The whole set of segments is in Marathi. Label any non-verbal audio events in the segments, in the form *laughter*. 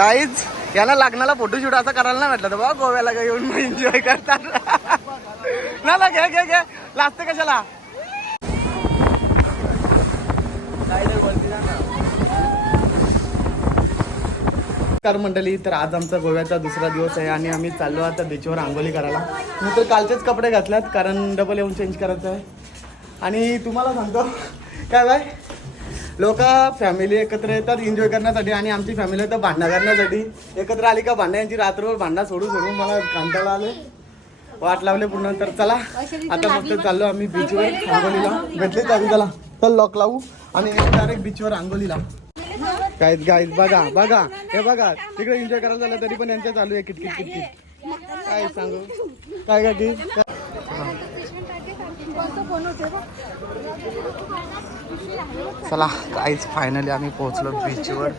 गाईज याला लग्नाला फोटोशूट असं करायला नाही म्हटलं तर बा गोव्याला का येऊन एन्जॉय करतात. ना ना घे घे घे. लागते कशाला? नमस्कार मंडळी तर आज आमचा गोव्याचा दुसरा दिवस आहे आणि आम्ही चाललो आता बीचवर आंघोळी करायला. मी तर कालचेच कपडे घातल्यात कारण डबल येऊन चेंज करायचं आहे आणि तुम्हाला सांगतो काय बाय? लोक फॅमिली एकत्र येतात एन्जॉय करण्यासाठी आणि आमची फॅमिली तर भांडणं करण्यासाठी. एकत्र आली का भांडणांची रात्रभर भांडणं सोडून सोडून मला कांटाळा आले. वाट लावले पूर्ण तर चला. आता फक्त चाललो आम्ही बीचवर आंघोलीला भेटले चावी चला? चल लॉक लावू. आणि डायरेक्ट बीचवर आंघोलीला काय काय बघा बघा. हे बघा तिकडे एन्जॉय करायला झालं तरी पण यांच्या चालू आहे किटकिट किटकिट. काय सांगू? काय काय की चला काहीच फायनली आम्ही पोहोचलो बीचवर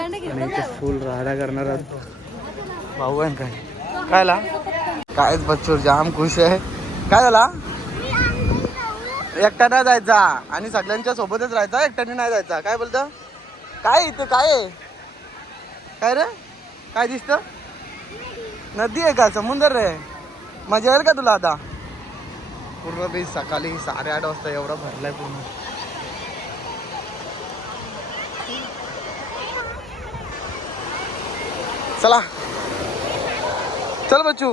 आणि इथे फुल राहडा करणार आहोत. भाऊ आहे काय? कायला कायच बच्चूर जाम खुश आहे. काय झाला? एकटा नाही जायचा. आणि सगळ्यांच्या सोबतच राहायचा एकट्याने नाही जायचा. काय बोलतं? काय इथं? काय आहे? काय रे? काय दिसत? नदी आहे का? समुद्र रे मजा येईल का तुला आता? पूर्ण बीच सकाळी साडेआठ वाजता एवढा भरलाय पूर्ण. चला. चल बच्चू.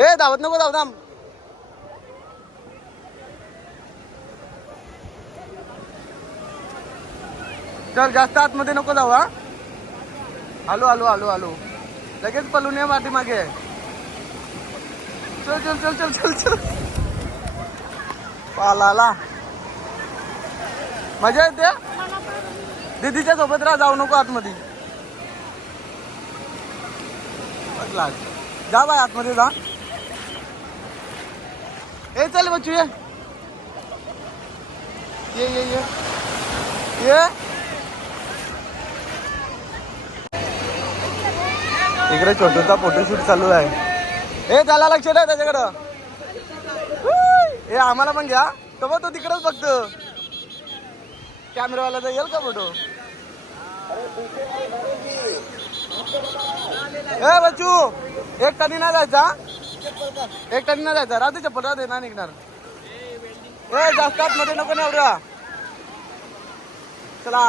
ए धावत नको धाव थांब. चल जास्त आतमध्ये नको जाऊ हा. आलो आलो आलो आलो लगेच पलून ये मागे चल चल चल चल चल चल. पालाला. मजा येते? दीदीच्या सोबत राहा जाऊ नको आतमध्ये. जा बाय आतमध्ये जा. ए चल बच्चू ये. ये ये ये. ये. इकडे छोटूचा फोटोशूट चालू आहे. ए त्याला लक्ष द्या त्याच्याकडं. ए आम्हाला पण घ्या. तो बघ तो तिकडच बघतो. कॅमेरावाला तर येईल का फोटो ए बच्चू एक टनी नाही जायचा? एक टनी नाही जायचा. राहते चप्पल राहते ना निघणार. ए जास्त मध्ये नको ना एवढा चला.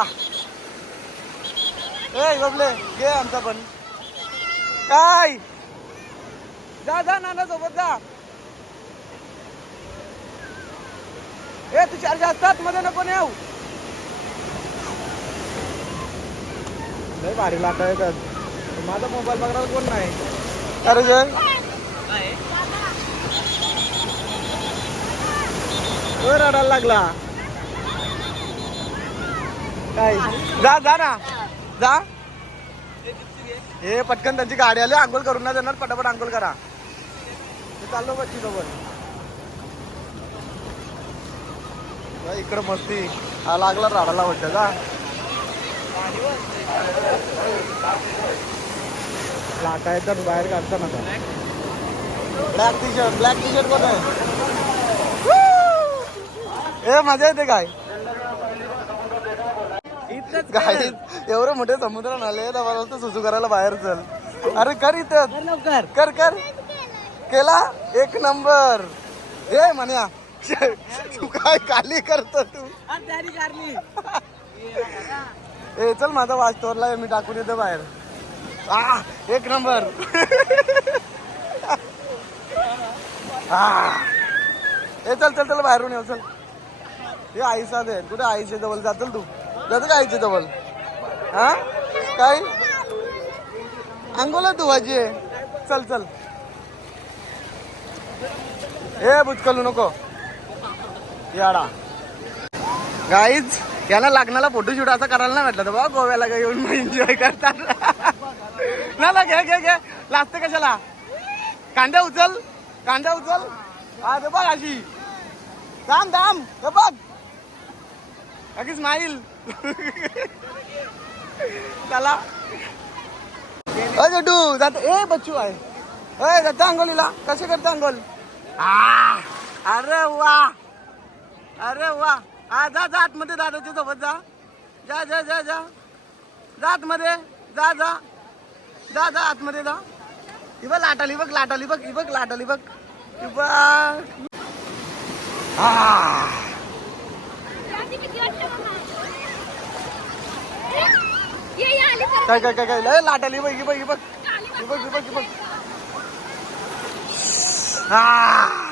ए बबले घे आमचा पण. काय? जा जा नाना सोबत जा. ए तू चार जास्त मध्ये नको ना येऊ भारी लाटायचं माझा मोबाईल बघणार कोण नाही? अरे जय. रडायला लागला. काय? जा जा ना. जा. हे पटकन त्यांची गाडी आली आंघोळ करून नाही देणार पटापट आंघोळ करा. चाललो बच्ची सोबत. इकडं मस्ती. हा लागला राडाला वाटतं का लाटा येतात बाहेर काढता ना black T shirt black T shirt कोण आहे? ए मजा येते काय? काय? एवढं मोठे समुद्र नाले मला सुसू करायला बाहेर चल. अरे कर इथं. कर कर केला? एक नंबर. ए म्हण्या तू काय काली करतो तू? ए चल माझा वाच तोरला मी टाकून येतो बाहेर. आ एक नंबर. हा *laughs* ah. ए चल चल चल बाहेरून येऊ चल. हे आईचा दे. कुठे आईचे जवळ जातल तू? जातो का आईचे जवळ? हा? काय? अंगोला तू भाजी चल चल. हे बुचकलू नको. याडा. गाईज याला लग्नाला फोटोशूट असं करायला नाही म्हटलं तर बा गोव्याला येऊन एन्जॉय करतात. *laughs* ना ना घे घे घे. लागते कशाला? कांद्या उचल कांदा उचल. हा बघ अशी. दाम दाम बघ. अगदी स्माईल चला. अ जटू जात ए बच्चू आहे. अय जाता अंगोलीला कसे करता अंगोल आ, अरे वा. अरे वा. हा जा जा आतमध्ये दादाच्या सोबत जा. जा जा जा जा. जा आतमध्ये. जा जा. जा जा आतमध्ये जा ही बघ लाटाली बघ लाटाली बघ ही बघ लाटाली बघ. ही बघ. काय काय काय काय? लय लाटाली बघ ही बघ ही बघ. ही बघ ही बघ ही बघ. हा.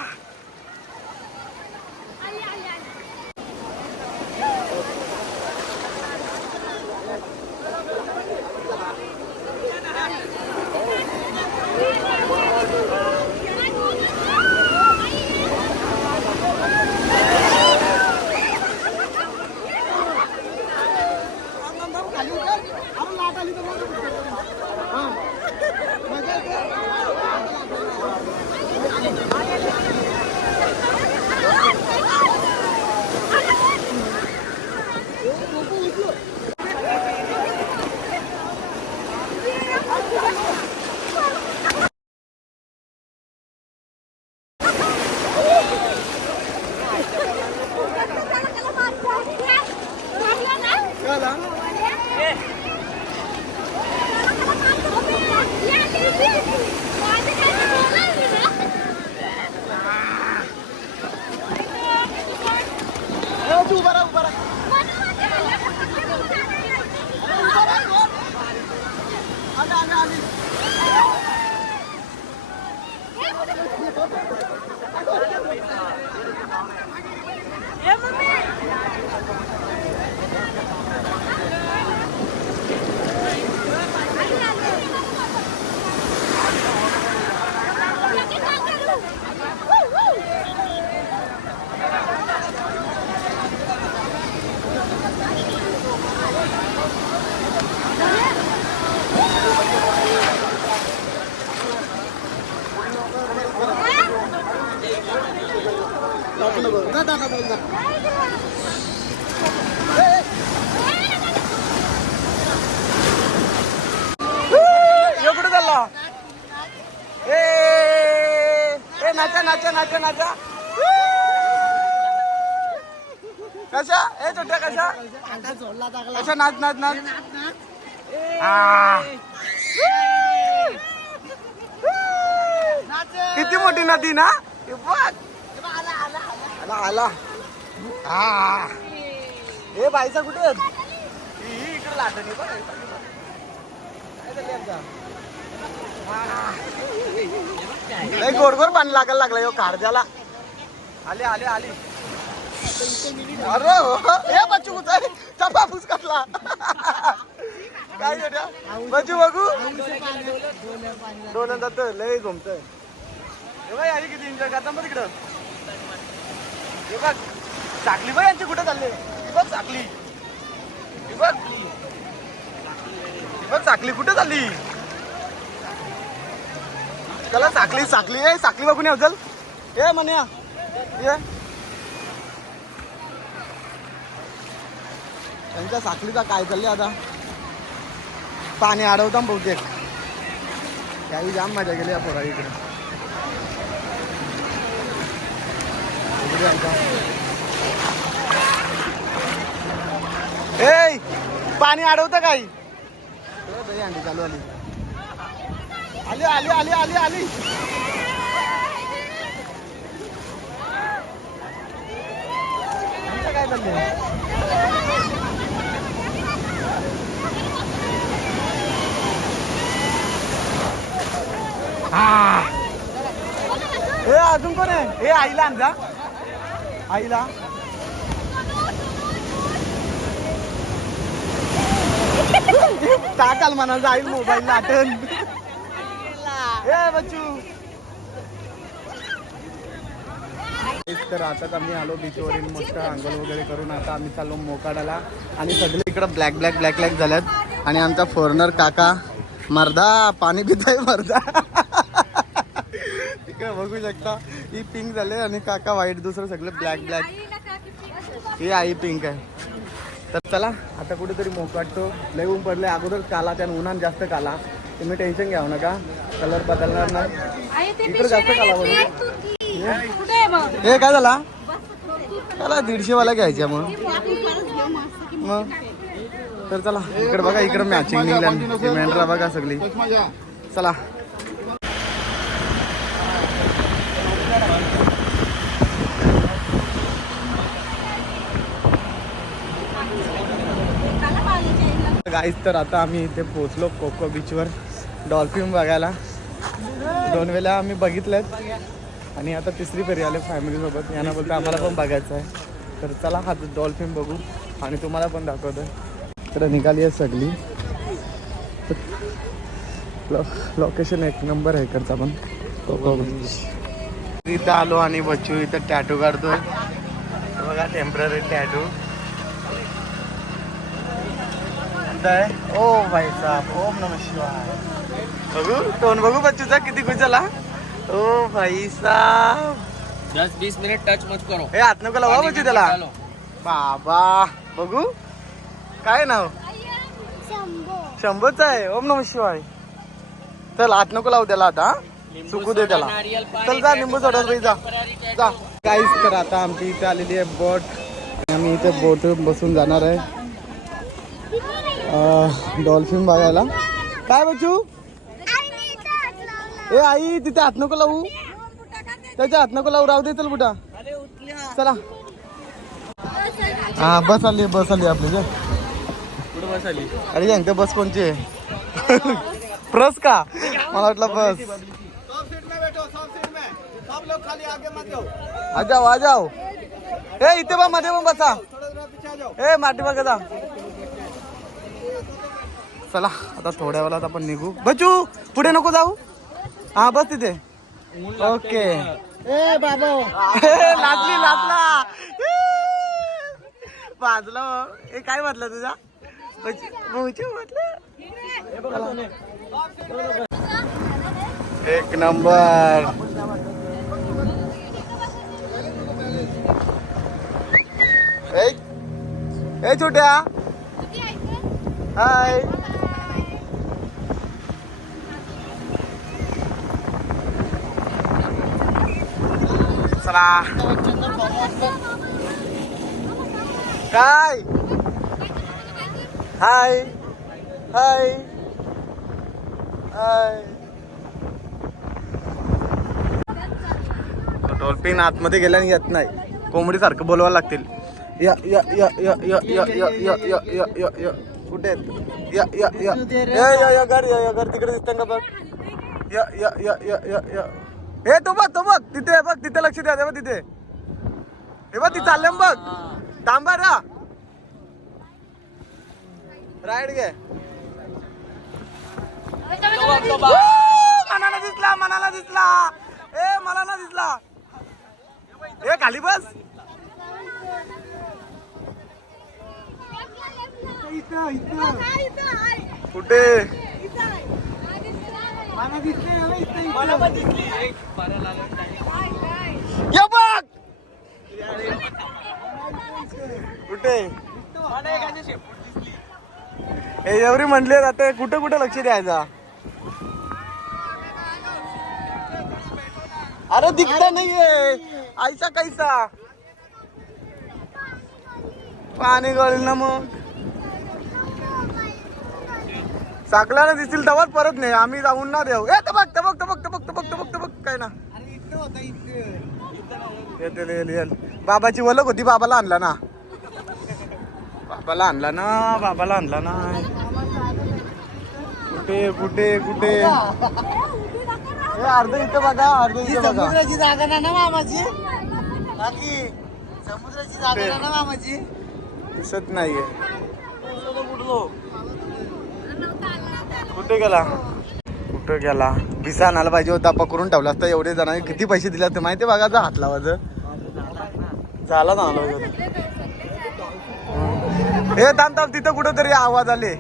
नाचा नाचा नाचा नाचा. कशा? ए छोट्या कशा? कशा? नाच नाच नाच. किती मोठी नदी ना? आला आला. हा ए बाईचा कुठे इकडे लाटणी काय झाली आता? गोड गोड पाणी लागायला लागलं यो कारजाला आले आले आले. अरे हो. ए बच्चू कुठे चपा फुसकटला काय बेटा? बच्चू बघू. दोन जात लय हे बघ आली किती? एन्जॉय करता मग तिकडं. हे बघ चाकली बघ यांची कुठे चालले? ही बघ चाकली ही बघ. ही बघ चाकली कुठे चालली? चला साखली साखली. आहे साखली बघून येऊ चल ये म्हणया ये. त्यांच्या साखलीचा काय चालले आता? पाणी अडवता बहुतेक. त्याही जाम मजा गेली या पोरा इकडे. ए पाणी अडवतं काही अंडी चालू आली आली आली आली आली आली. काय चाललंय? ए अजून कोण आहे? ए आईला आणजा आईला. टाकाल म्हणाल जाईल मोबाईल आठवण तर आता आम्ही आलो बीचवरील मस्त आंघोळ वगैरे करून. आता आम्ही चाललो मोकाडाला. आणि सगळे इकडं ब्लॅक ब्लॅक ब्लॅक ब्लॅक झाल्यात. आणि आमचा फॉरेनर काका मर्दा पाणी पिताय मर्दा. इकडे बघू शकता ही पिंक झाले आणि काका व्हाईट दुसरं सगळं ब्लॅक ब्लॅक ही आई पिंक आहे. तर चला आता कुठेतरी मोकाटतो. लय ऊन पडले अगोदर काला त्यानं उन्हान जास्त काला. तुम्ही टेन्शन घ्याव नका. कलर बदलणार नाही. इकडे जास्त काला बघू हे काय झाला? त्याला दीडशे वाला घ्यायच्या मग. मग? तर चला इकडे बघा इकडे मॅचिंग निघल्या मेंढरा बघा सगळी. चला. गाईज तर आता आम्ही इथे पोचलो कोको बीचवर डॉल्फिन बघायला. दोन वेळा आम्ही बघितलेत. आणि आता तिसरी फेरी आले फॅमिलीसोबत यांना बोलतो आम्हाला पण बघायचं आहे. तर चला हा डॉल्फिन बघू. आणि तुम्हाला पण दाखवतो तर निघाली आहे सगळी. लोकेशन एक नंबर आहे इकडचा पण. कोको बीच इथं आलो आणि बच्चू इथं टॅटू काढतोय. बघा टेंपररी टॅटू आहे? ओ भाई साहब ओम नमः शिवाय. बघू? टोन बघू बच्चूचा? किती खुश झाला? ओ भाई साहब. दस बीस मिनट टच मत करो. हे हात नको लावा बच्चू त्याला. बाबा. बघू? काय नाव? शंभूच आहे. ओम नमः शिवाय. चल हात नको लावू त्याला आता सुकू दे त्याला. चल जा लिंबू सोडा बाई जा. जा. काहीच तर आता आमची इथे आलेली आहे बोट. आम्ही इथे बोट बसून जाणार आहे. डॉल्फिन बघायला. काय बच्चू? ए आई तिथे हात नको लावू. त्याच्या हात नको लावू राहू दे चल बुटा चला. हा बस आली बस आली आपली जे अरे सांगते बस कोणची आहे? प्रस का? मला वाटलं बस. आ जाओ आ जाओ. ए इथे बा मध्ये पण बसा. ए माटी बघा जा. चला आता थोड्या वेळात आपण निघू. बचू पुढे नको जाऊ. हा बस तिथे. ओके. ए बाबा. लाजली लाजला. वाजला. हे काय म्हटलं तुझा? बचू म्हटलं एक नंबर. ए ए छोट्या. हाय चला काय हाय हाय हाय डॉल्फिन आतमध्ये गेल्याने येत नाही कोंबडी सारखं बोलवायला लागतील या या या या या या या या या या या या कुठे आहेत या या या या या या घर या या घर तिकडे दिसतं का बघ या या या या या या हे तो बघ तो बघ. तिथे बघ तिथे लक्ष द्या ते बघ तिथे. हे बघ ती चालले बघ. थांबा रा राईट घे. मनाला दिसला मनाला दिसला. ए मला ना दिसला. ए खाली बस. कुठे? मला बघ! कुठे? एवढी म्हणले जाते कुठं कुठं लक्ष द्यायचा? अरे दिखता नाहीये. ऐसा कैसा? पाणी गळलं मग. साकल्याला दिसतील तेव्हाच परत नाही. आम्ही जाऊन ना देऊ. ए ते बघ ते बघ ते बघ ते बघ ते बघ बघ बघ काय ना बाबाची वलक होती बाबाला आणला ना. बाबाला आणला ना बाबाला आणला ना. कुठे कुठे कुठे? अर्ध इथे बघा अर्ध इथे बघा. समुद्राची जागा ना ना मामाची? बाकी. समुद्राची जागा ना ना मामाची? दिसत नाहीये. कुठे गेला? कुठे गेला? भिसा आणायला पाहिजे होता पकडून ठेवला असता एवढे जणांनी किती पैसे दिले असते माहिती बघा जा हात लावायचं झाला ना हे थांब थांब तिथं कुठं तरी आवाज आले.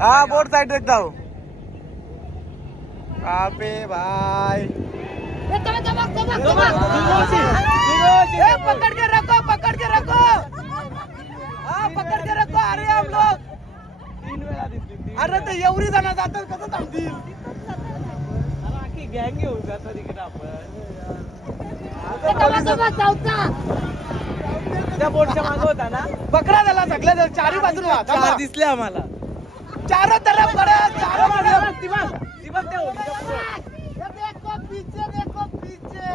हा बोट साईड एक जाऊ. बापे बाय. पकड़ के रखो पकड़ के रखो हाँ अरे हम लोग अरे ते एवढी जण जातात कसं थांबतील? आखी गँग घेऊन जातो तिकडे आपण. त्या बोटच्या मागे होता ना? बकरा झाला सगळ्या जण चारी वा चार. दिसले आम्हाला. चारो तरफ बड़ा चारो तरफ ती बघ ती बघ त्या होडीच्या पुढं. ये देखो पीछे देखो पीछे.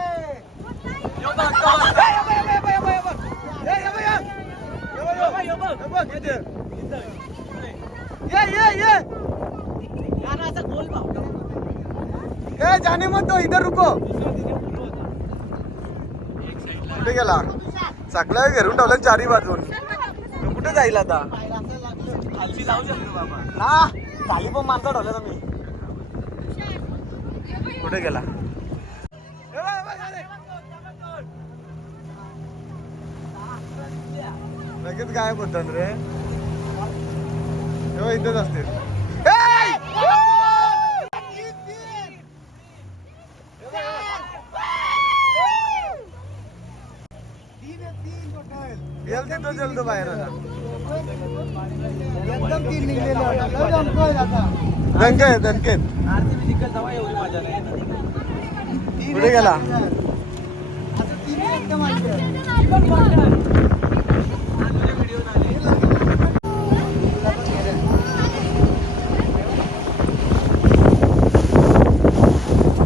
ए जाने मत दो इधर रुको. कुठे गेला? चाकला घेरून ठेवलं चारी बाजून. कुठे जाईल आता? खालची जाऊ शकतो बाबा ना खाली पण माणसं ठेवलं मी कुठे गेला? लगेच गायब होतात रे. हो इथेच असतील. जल्दी तो जल्द बाहेर आला. एकदम तीन निघलेले. दणकेत दणकेत. कुठे गेला आता तीन एकदम आले. ती पण बॉटल. तुझे व्हिडिओ झाले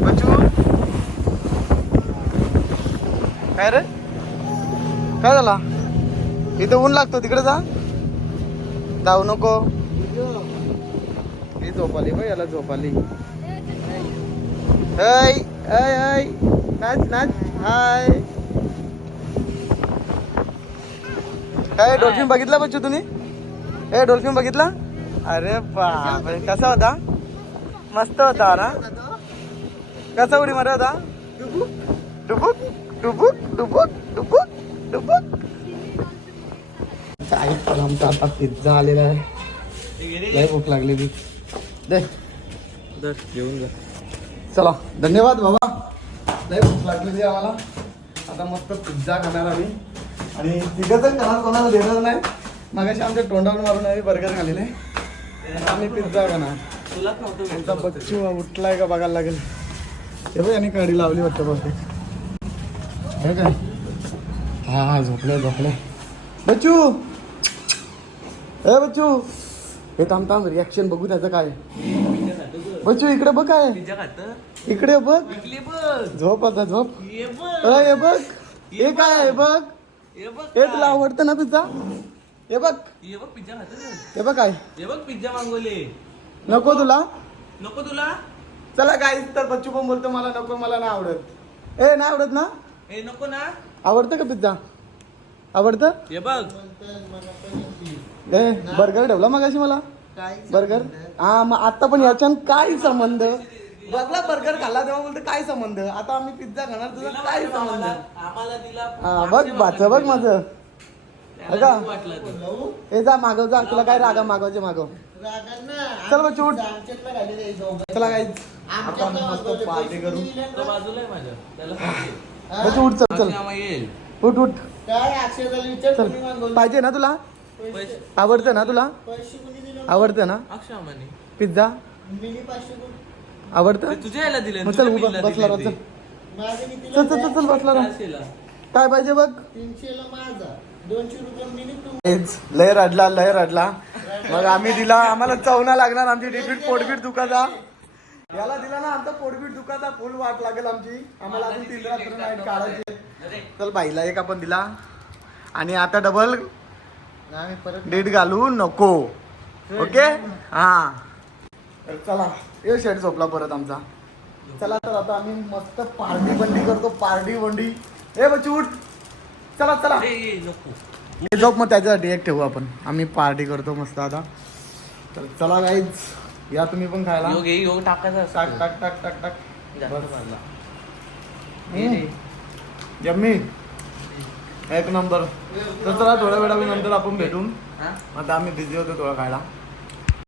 बच्चू काय रे? काय झाला? इथं ऊन लागतो तिकडे जा. जाऊ नको. ही झोपाली बघ याला झोपाली. ऐ ऐ ऐ. नाच नाच. हाय. काय डॉल्फिन बघितला बच्चू तुम्ही? ए डॉल्फिन बघितला? अरे बापरे कसा होता? मस्त होता ना? कसा उडी मारा होता? डुबुक डुबुक डुबुक डुबुक डुबुक. काय पण आमचा आता पिझ्झा आलेला आहे. लय भूक लागलेली दे. दर घेऊन जा. चला धन्यवाद बाबा. लय भूक लागलेली आहे आम्हाला. आता मस्त पिझ्झा खाणार आम्ही. आणि तिघं जण खाणार कोणाला देणार नाही. मगाशी आमच्या तोंडावर मारून आम्ही बर्गर खालेले आम्ही पिझ्झा खाणार. आमचा बच्चू उठलाय का बघायला लागेल. हे बघ यांनी कडी लावली वाटतं बहुतेक. हे काय? हा हा झोपले झोपले बच्चू! ए बच्चू! हे थांब थांब रिॲक्शन बघू त्याचं काय. बच्चू इकडे बघ काय. इकडे बघ. झोप आता झोप. हे बघ. हे काय आहे बघ. हे तुला आवडतं ना पिझ्झा? हे बघ. ये बघ पिझ्झा खात हे बघ काय. ये बघ पिझ्झा मागवले. नको तुला. नको तुला? चला काय तर बच्चू पण बोलतो मला नको मला नाही आवडत. ए नाही आवडत ना? ए नको ना. आवडतं का पिझ्झा? आवडतं? ये बघ. ए बर्गर ठेवला मग अशी मला. बर्गर? हा मग आता पण याच्यान काय संबंध? बघला बर्गर खाल्ला तेव्हा बोलतो काय संबंध? आता आम्ही पिझ्झा खाणार तुझा काय संबंध? आम्हाला आम्हाला दिला हा बघ बाच बघ माझं. ते. ए जा मागव जा. तुला काय रागा मागवायचे मागव. चल बच्चू उठ चला काय आपण मस्त पार्टी करू. तो बाजूला बच्चू उठ चल चल. येईल उठ उठ. काय अक्षयला विचार चल. मागवलं? पाहिजे ना तुला? पैसे आवडतं ना तुला? पैसे कोणी दिले आवडतं ना? अक्षय आम्हाने पिझ्झा? मिनी पाचशे कोणी आवडतं? ते तुझ्या याला दिले मग चल उभा बसला राहा, चल माझे कितीला चल चल चल चल बसला राहा. काय पाहिजे बघ? तीनशेला माझा. दोनशे रुपये मिनी तुम तेच. लय रडला लय रडला. मग आम्ही दिला आम्हाला चवना लागणार आमची डेबिट पोटबीट दुखाचा याला दिला ना आमचा पोटबीट दुखाचा फुल वाट लागेल आमची. आम्हाला अजून तीन रात्र नाईट काढायची. चल बाईला एक आपण दिला. आणि आता डबल डेट घालू नको. ओके? हा. तर चला ये शेट झोपला परत आमचा. चला तर आता आम्ही मस्त पार्टी बंडी करतो पार्टी बंडी. ए उठ. चला चला. हे झोप. मग त्याच्यासाठी एक ठेवू आपण. आम्ही पार्टी करतो मस्त आता. तर चला गाईज या तुम्ही पण खायला योग योग टाकायचा असतो. टाक टाक टाक टाक टाक जास्त बस. रे. यम्मी एक नंबर तर चला थोड्या वेळानंतर आपण भेटून हा? आता आम्ही बिझी होतो थोडा खायला